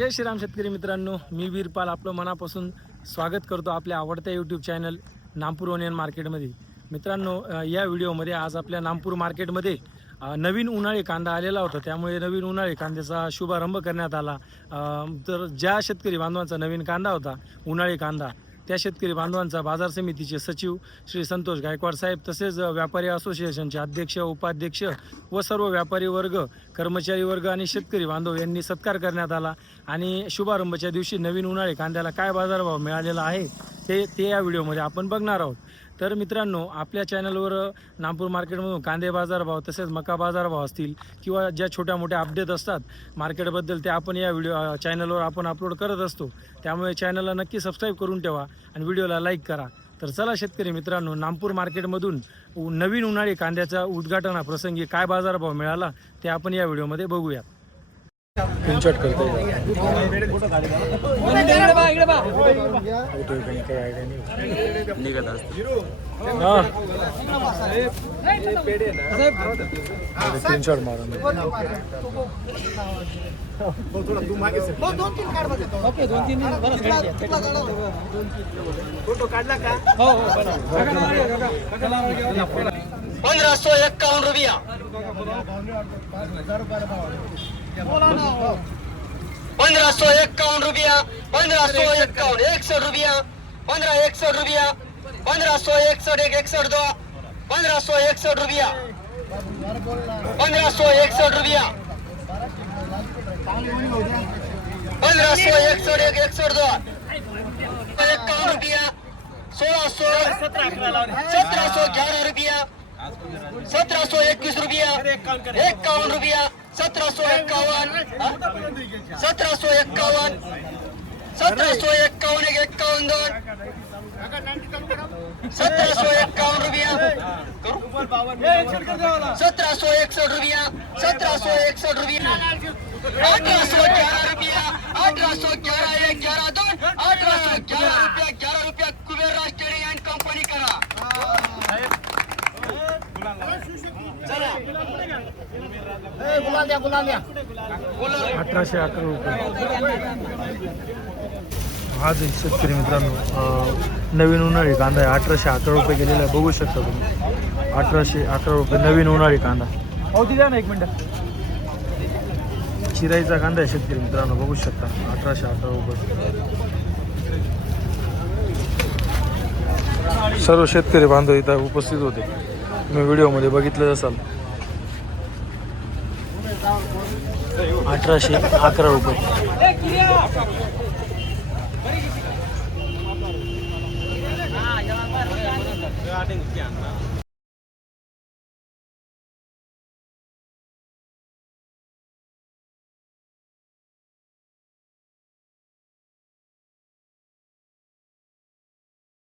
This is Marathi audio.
जय श्रीराम शेतकरी मित्रांनो, मी वीरपाल आपलं मनापासून स्वागत करतो आपल्या आवडत्या यूट्यूब चॅनल नामपूर ओनियन मार्केटमध्ये. मित्रांनो, या व्हिडिओमध्ये आज आपल्या नामपूर मार्केटमध्ये नवीन उन्हाळी कांदा आलेला होता, त्यामुळे नवीन उन्हाळी कांद्याचा शुभारंभ करण्यात आला. तर ज्या शेतकरी बांधवांचा नवीन कांदा होता उन्हाळी कांदा, त्या शेतकरी बांधवांचा बाजार समितीचे सचिव श्री संतोष गायकवाड साहेब, तसेच व्यापारी असोसिएशनचे अध्यक्ष उपाध्यक्ष व सर्व व्यापारी वर्ग, कर्मचारी वर्ग आणि शेतकरी बांधव यांनी सत्कार करण्यात आला. आणि शुभारंभाच्या दिवशी नवीन उन्हाळी कांद्याला काय बाजारभाव मिळालेला आहे ते या व्हिडिओमध्ये आपण बघणार आहोत. तर मित्रांनो, आपल्या चॅनलवर नामपूर मार्केटमधून कांदे बाजारभाव तसेच मका बाजारभाव असतील किंवा ज्या छोट्या मोठ्या अपडेट असतात मार्केटबद्दल, ते आपण या व्हिडिओ चॅनलवर आपण अपलोड करत असतो. त्यामुळे चॅनलला नक्की सबस्क्राईब करून ठेवा आणि व्हिडिओला लाईक करा. तर चला शेतकरी मित्रांनो, नामपूर मार्केटमधून नवीन उन्हाळी कांद्याच्या उद्घाटनाप्रसंगी काय बाजारभाव मिळाला ते आपण या व्हिडिओमध्ये बघूया. स्क्रीनशॉट करतो स्क्रीनशॉट मारून फोटो काढला का? 1551 रुपया 1551 रुपया 1551 61 रुपया 1561 रुपया 1561 161 2 1561 रुपया 1561 रुपया 1561 161 2 51 रुपया 1711 रुपया 1721 रुपया 51 रुपया 1751 1751 1751 51 2 1751 रुपया 1761 रुपया 1761 रुपया 1811 रुपया 1811 11 2 1811 रुपया 11 रुपया कुबेर राष्ट्रीय अँड कंपनी करा. 1811 रुपये. आज शेतकरी मित्रांनो, नवीन उन्हाळी कांदा आहे 1811 रुपये गेलेला आहे, बघू शकता तुम्ही. 1811 रुपये नवीन उन्हाळी कांदा. हो द्या ना एक मिनटं. चिराईचा कांदा आहे शेतकरी मित्रांनो, बघू शकता 1811 रुपये. सर्व शेतकरी बांधव इथं उपस्थित होते, तुम्ही व्हिडिओमध्ये बघितलं असाल. 1811 रुपये.